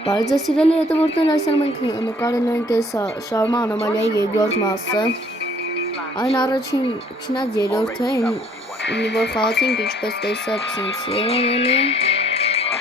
Բարի ձեզ սիրելի հետևորդներ, այսօր մենք նկարել ենք շարժման անոմալիայի երկրորդ մասը։ Այն առաջին չնայած երրորդը, որ խաղացինք ինչպես տեսակ սենց երևելի։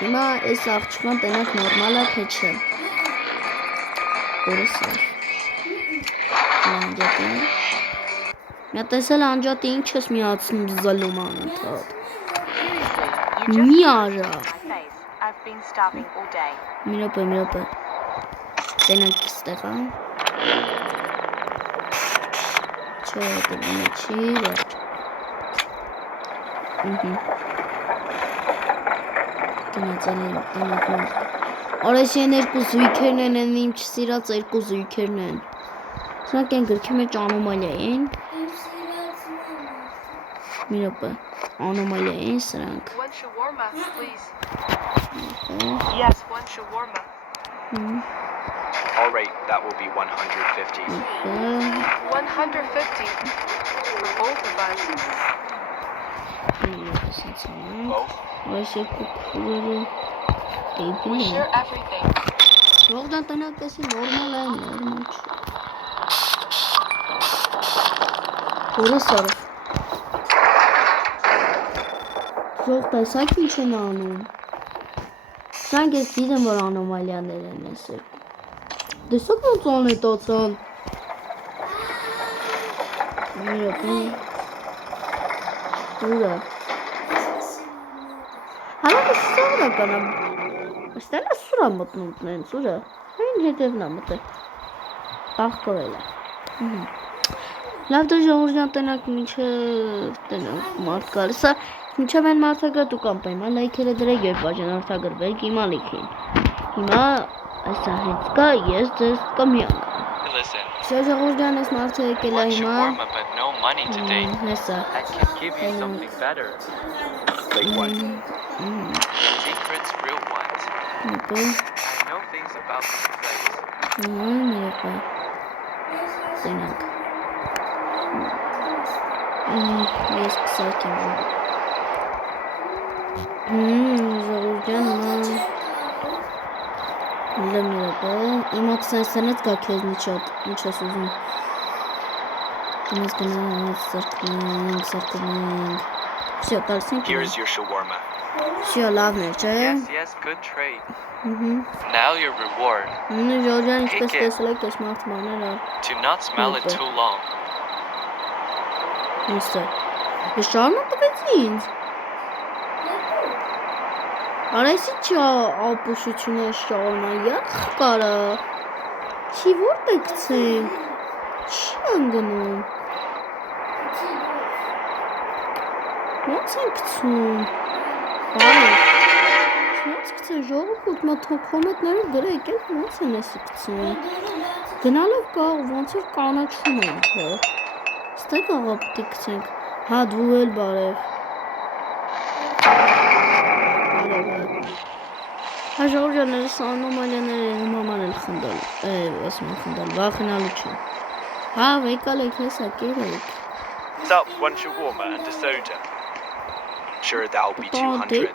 Հիմա այս աղջկան տնակ նորմալ է, թե չէ։ Որսավ։ Անջատին։ Մի տեսել անջատի ինչ ես միացնում զլում անընդհատ։ Մի արա։ Մի րոպե։ Տենանք ստեղա։ Չէ, դրանը չի, վերջ։ Գնացել տենանք մարդ։ Արես են երկու զույքերն են, իմ չսիրած երկու զույքերն են։ Սրանք են գրքի մեջ անոմալիա են։ Մի րոպե, անոմալիա են սրանք։ Yes, one shawarma. All right, that will be 150. 150 for both of us. Both? We share everything. Տեսակ ինչ են անում։ Սրանք ես դիտեմ, որ անոմալիաներ են ես երկու։ Տեսակ ոնց անետացան։ Ուրա։ Հալա սորա կանամ։ Ստելա սուրա մտնում նենց ուրա։ Այն հետևն է մտել։ Բախկվել է։ Լավ դու ժողովրդյան տնակ մինչև տնակ մարդ գալիս է։ Մինչև այն մարդագր դու կամ պայման լայքերը դրեք երբ բաժան արտագրվեք հիմա լիքին։ Հիմա այս հենց կա ես ձեզ կմիանք։ Շա ժողովրդյան ես մարդը եկել է հիմա։ Հեսա։ Տնակ։ Ես կսարք եմ ժողովրդյան լմիրոպը իմ ակսանսանեց կա կեզ ինչ ես ուզում գնանց սրկնենք Всё, տալսինք Here's your shawarma. Всё, լավն էր, չէ? Yes, good trade. Now your reward. Ժողովրդյան ինչպես տեսել եք ես մարդ մաներ Do not smell it too long. Ինստը Ես շարմատ տվեց ինձ Արայսի չա ապուշություն է շարման յախ կարա Չի որդ է կցենք Չի են գնում Ոնց են կցում Բարև Ոնց կցեն ժողովուրդ մոթոքոմետները գրեք ոնց են էսի կցում Գնալով կաղ ոնց էր կանաչում ենք Ստեկ աղա պտի կցենք Հա դու էլ բարև Հա ժողովրդյաներս անոմալիաներ են համար էլ խնդալ ասում են խնդալ վախենալու չեն Հա վեկալ եք հեսա կերեք Up one shawarma and a soda. Sure, that'll be 200.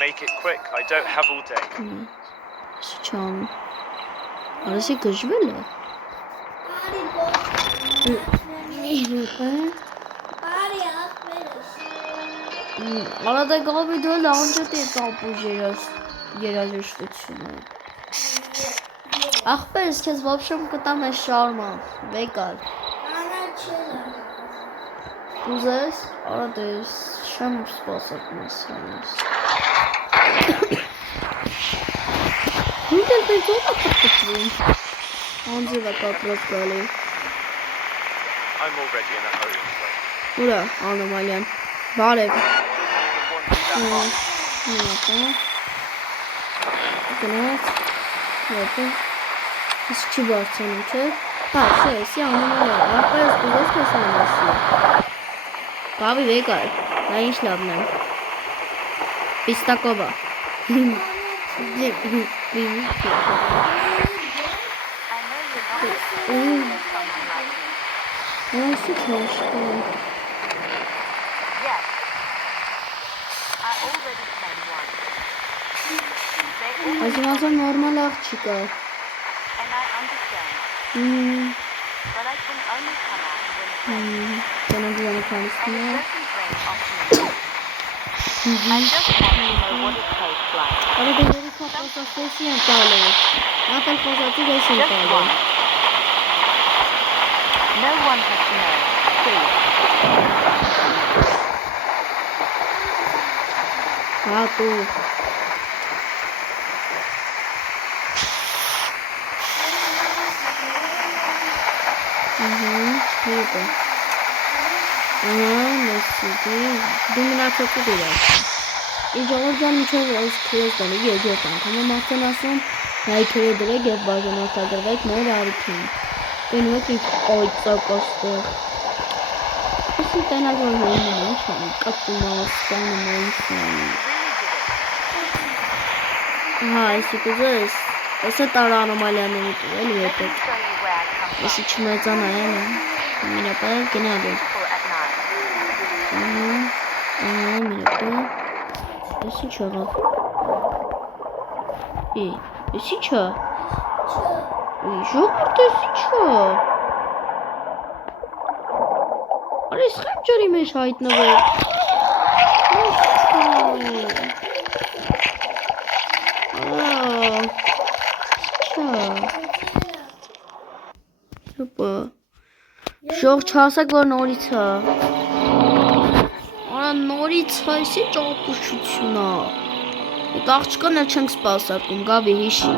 Make it quick, I don't have all day. Չան Արասի գժվել է Արադե գավի դու էլ անջատ է կապուժ երաժշտությունը Ախպերս կեզ վապշում կտամ ես շարման, վեկար Ուզես, արադե շամ սպասակ մեզ հանես Հույտ էլ պենց ով է կպտվում Անձև է կապրոտ գալի I'm already in a hurry. Ուրա, անոմալյան Բարև Գնաց Ես չի բարձանում, չէ Հա, շե, եսի անոմալյան Ախպերս բուզես կես անեսի Կավի վեկար, նա ինչ լավն է Պիստակովա Ոնց է չաշկում Yes, I already had one. Այսինքն նորմալ աղջիկ է։ And I understand. But I can only come out when Կանանց կանցնում է։ certain brain optimism. I just want to know what it tastes like. Արա դե երի կապասասի են տալու։ Ապել խոսացի ես են Just տալու։ one. No one has to know. Please. Հա դու։ Հետո։ Մեսիդի դու մնացած դու ես։ Իջողջան միջով այս քրեստոնի երկրորդ անգամ եմ ասում, լայքերը դրեք եւ բաժանորդագրվեք նոր արիքին։ Գնում եք օյցակոստը։ Իսկ տենալ որ հորին ինչ անի, կապում ասկանը մայիսնան։ Հա, այսի կուզես, ես է տարա անոմալիաների տվել ու Let me ետեք։ show you where I come from. Եսի չմեծանայել եմ, միրապայել գնալու։ People at night. Միրապայել, ես ինչ աղավ։ Ես ինչ է։ Ժողորդ ես ինչ է։ Արա ես խեմ ջարի մեջ հայտնվել։ Ժող չասեք, որ նորից է։ Արա նորից է, ես ինչ ապուշություն է։ Այդ աղջկան էլ չենք սպասարկում, գավի հիշի։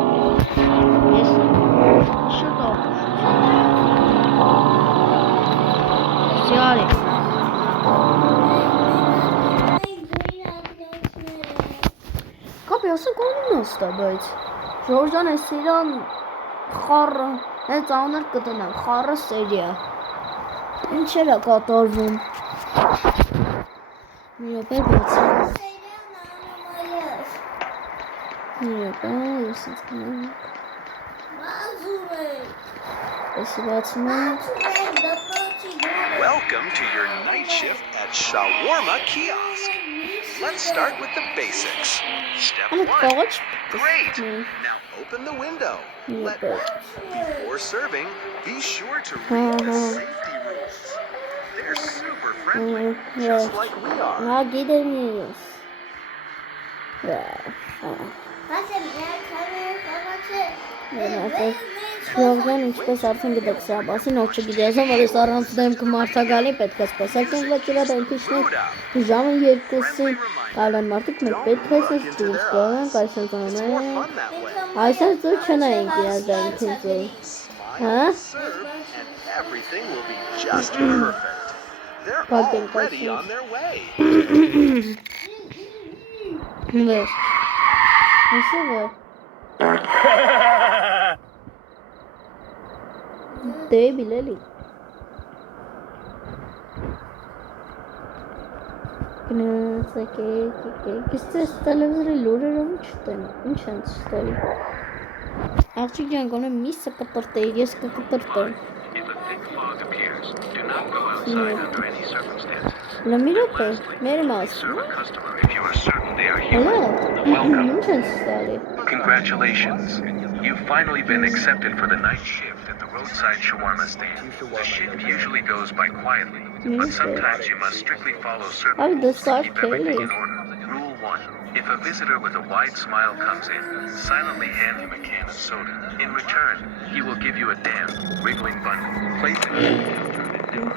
Ես շատ ապուշություն։ Զյարի։ Կապի ասենք անում նստա, բայց Ժորժան է սիրան խառը, հենց աներ կտնեմ, խառը սերիա։ Ինչեր է կատարվում։ Մի րոպե բացում։ Մի րոպե, ես ինձ կնեմ։ Եսի բացում եմ։ Welcome to your night shift at Shawarma Kiosk. Let's start with the basics. Step Անդ 1. կողոչ։ Great. Now open the window. Before serving, be sure to read the safety rules. They're super friendly, just like we are. Հա գիտեմ ես։ Ժողովրդան ինչպես արդեն գիտեք սա մասին, ով չգիտի, ասա որ ես առանց դեմք մարդագալի պետք է սպասարկենք, բայց իրա դեմքիչներ ժամը 2-ին կալան մարդիկ մեկ պետք է սես դուրս գանք, այսպես անենք, այսպես դուր չնայինք իրար դեմքին ձու, հա? And everything will be just perfect. They're already on their way. Վեր, ասա որ Դեբիլ էլի։ Գնացեք եկեք, ես տելևիզորի լուրերով չտեմ, ինչ են ստելի։ Աղջիկ ջան, գոնե միսը կտրտեի, ես կկտրտեմ։ If a thick fog appears, do not go outside under any circumstances. Լմի րոպե, մեր մաս։ Serve a customer if you are certain they are Հլա, human. ինչ են ստելի։ Congratulations. You've finally been accepted for the night shift at the roadside shawarma stand. The shift usually goes by quietly, but sometimes you must strictly follow certain Ay, rules to dostlar, keep everything kelly. in order. Rule 1. If a visitor with a wide smile comes in, silently hand him a can of soda. In return, he will give you a damp, wriggling bundle. Place it in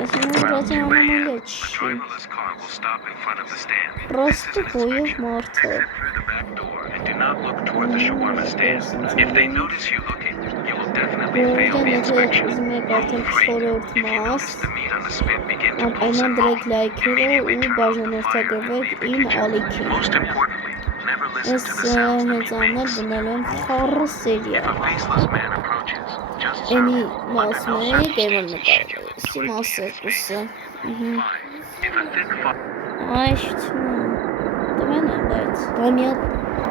Այսինքն Round դրացի 2 անոմալի a.m. է A չի։ driverless car will stop in front of the stand. This is Պրոստը an բոյով inspection. մարդ է։ Exit through the back door and do not look toward the shawarma stand. If they notice you looking, you will definitely fail Ժողովրդան the եթե inspection. ուզում եք արդեն Rule 3. 4-րդ If you մաս, notice the meat on the spit begin to այնան pulse and դրեք roll, լայքերը immediately ու turn off the fire and բաժանորդագրվեք leave the իմ kitchen. ալիքին։ Most importantly, never listen Ես to the sounds the հենց meat աններ makes. դնելու եմ խառը սերիա։ If a faceless man approaches, just serve Էնի him. Under մասում no է գեյմը circumstances should you նկարել։ look Սի directly մասը at his face. կուսը։ 5. If a thick fog Այ շիչնա։ Դմեն է, բայց դամիա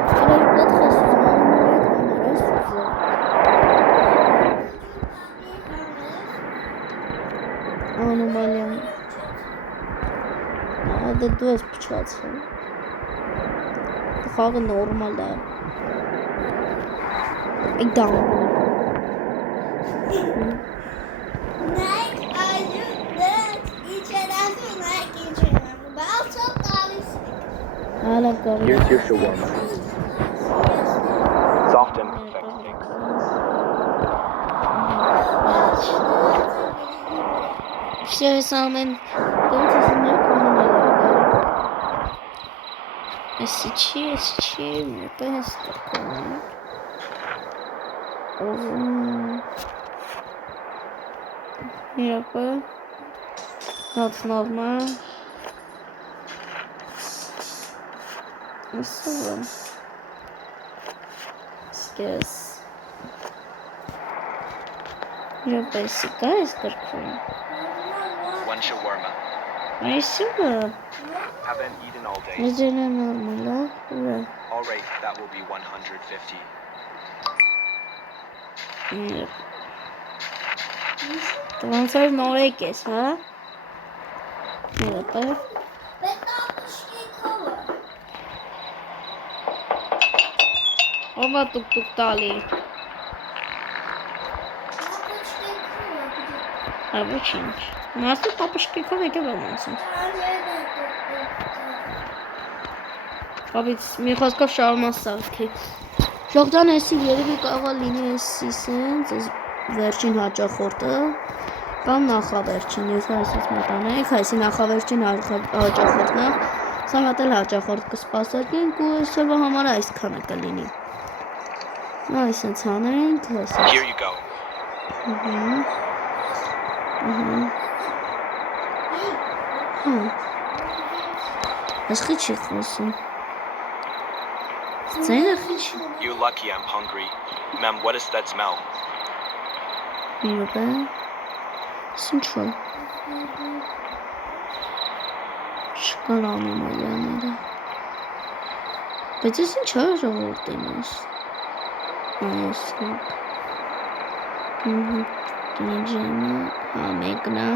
կարել պատխաս ուզում անոմալի հետ համար ես ուզը։ Անոմալիան։ Դա դու ես փչացել։ Խաղը նորմալ է։ Այդ դա։ Like I do that each and every like each and every but also Ալա կար։ Here's your shawarma. Soft and perfect cakes. Все самое. Давайте знакомы. Сейчас, это такое. Я бы. Вот снова. Все. Сейчас. Я бы сикаю с такой. One shawarma. I see. Haven't eaten all day. Is it normal? Yeah. All right, that will be 150. Yep. The ones are more like this, huh? Yep. Oba tuk dali. Abi change. Nasıl papışki kola ke balансın? Abi մի խոսքով շարունակ սարքի։ Ժողջան էսի երևի կարող լինի էսի սենց վերջին հաճախորդը կամ նախավերջին, եթե այսպես մտանենք, այսի նախավերջին հաճախորդն է, սա մտել հաճախորդ կսպասարկենք ու այսօրվա համար այսքանը կլինի։ Այսպես անենք, Here you go. Աշխի չի խոսում։ Ձայնը խիչ։ You're lucky I'm hungry. Ma'am, what is that smell? Յոբե։ Սնչո։ Չկան անոմալիաները։ Բայց ես ինչ է ժողովուրդ եմ ես։ Այս հոք։ Դինջենը, ամեկնա։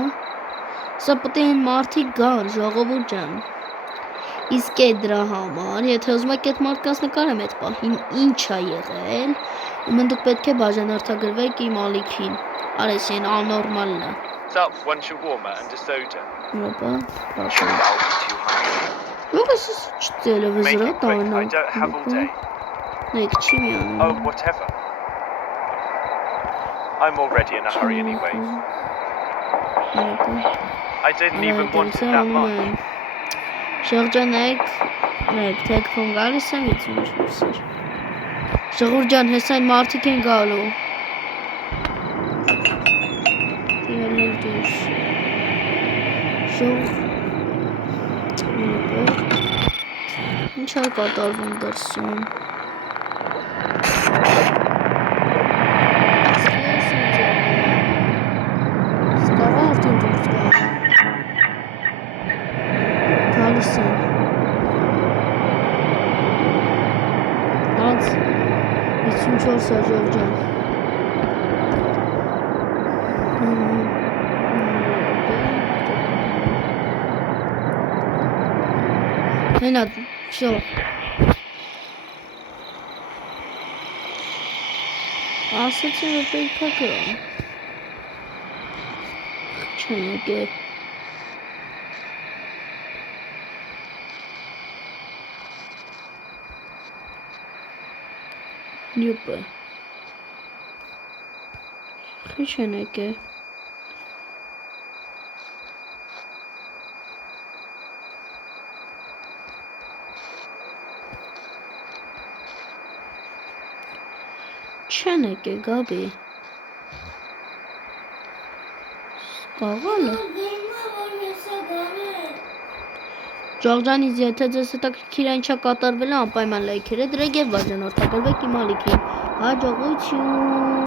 Սա պետք է մարդիկ գան, ժողովուրդ ջան։ Իսկ է դրա համար, եթե ուզում եք այդ մարդկանց նկարեմ այդ պահին, ինչ է եղել, ուրեմն դուք պետք է բաժանորդագրվեք իմ ալիքին։ Արեսին աննորմալն է։ So, one shawarma and a soda. Յոպա, Sure, բաշա։ that'll be 200. Ո՞վ է չտելևիզորը Make it quick, տանա։ I don't have all day. Նայք չի միանում։ Oh, whatever. I'm already in a hurry anyway. I didn't even want it that much. Շրջանեք, թեքվում գալիս եմ, ից ինչ վուսեր։ Ժողովուրդ ջան, հես այն մարդիկ են գալու։ Տիրելներ դուրս։ Ինչ է կատարվում դրսում։ Սկավա արդեն դուրս գա։ Գալիս են։ Անց 54 հաջող ջան։ Հենա, շո։ Ասացի, որ պետք է գրամ։ Չեմ եկել։ Յուպը։ Խիչ են եկել։ Չեն եկել, Գաբի։ Սկավալը։ Ժողջանից եթե ձեզ հետաքրքիր է ինչա կատարվել է անպայման լայքերը դրեք և բաժանորդագրվեք իմ ալիքին։ Հաջողություն։